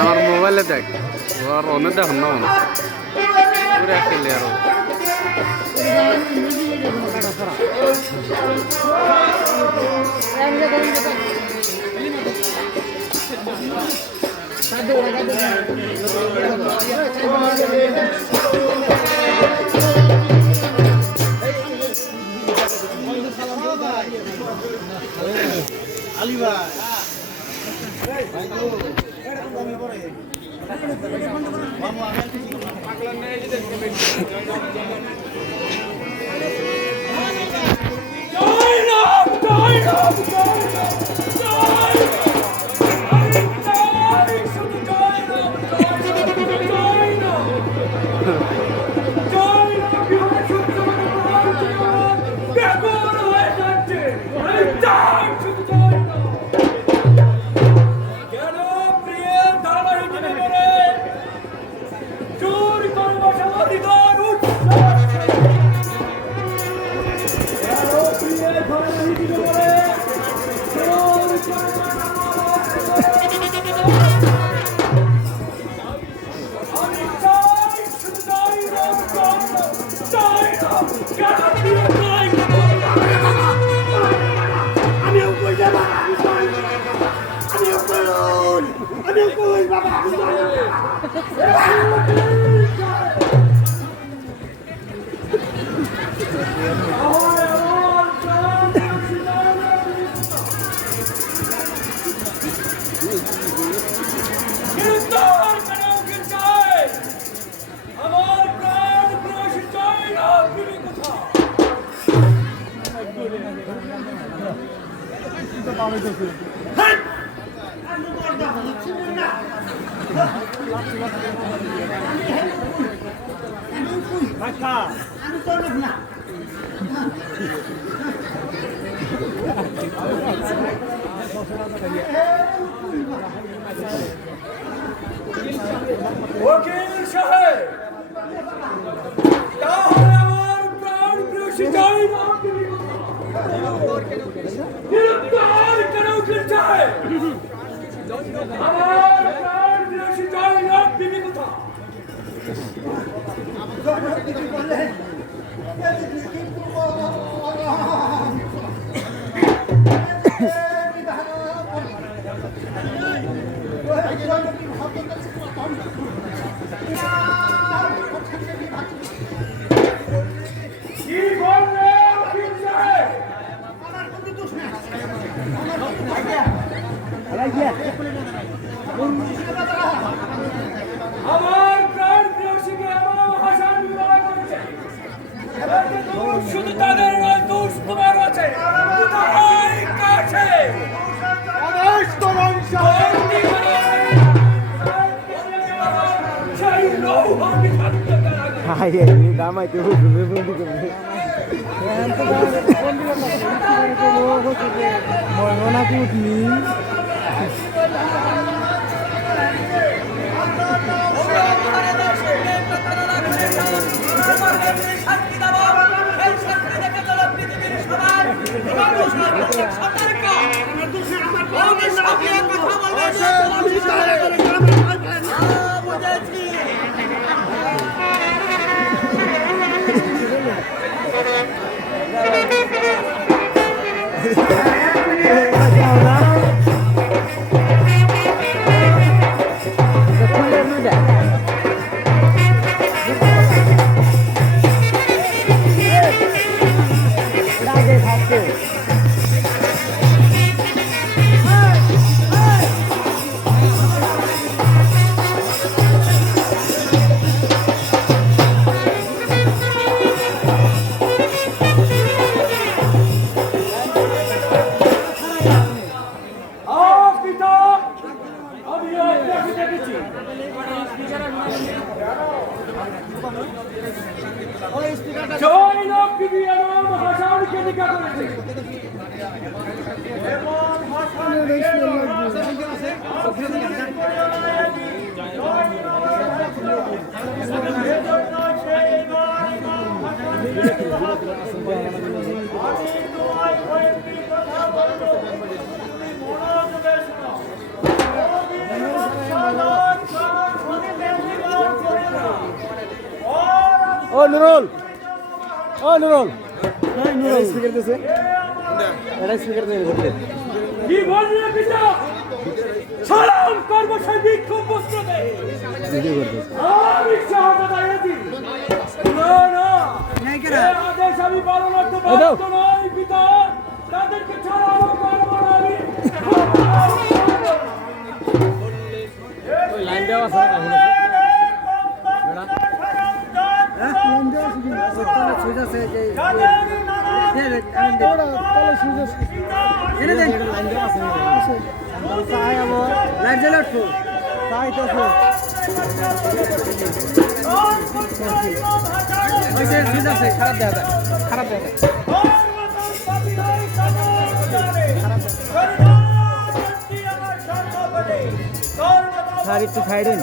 আমার মোবাইলে দেখ আর অনেক দেখুন না মনে পুরো খেলে আরো আলী ভাই ওকিল সাহেব তাহলে আমার প্রাণ প্রিয় যাই না গ্রেফতার কেন উকিল সাহেব আমার প্রাণ প্রিয় যাই না বিবি কথা কি বললে উকিল সাহেব আমার প্রাণ প্রিয়সীকে এমন হাসান বিবাহ করেছে শুধু তাদের নয় দোষ তোমার আছে কোথায় কাছে দামাইতে বন্দি করবে ময়না কুটনি ও নুরুল স্পিকার দিছে এটা স্পিকার দিয়ে বলতে কি বললে পিতা সালাম করব সেই বিক্ষোভ বস্ত্রতে ভিডিও করতেছে আমি শাহাদাত আয়াতি না না এই আদেশ আমি পালন করতে বাধ্য নই পিতা তাদেরকে ছাড়াও করব না আমি ওই লাইন দেওয়া আছে না খারাপ একটু খাইলেন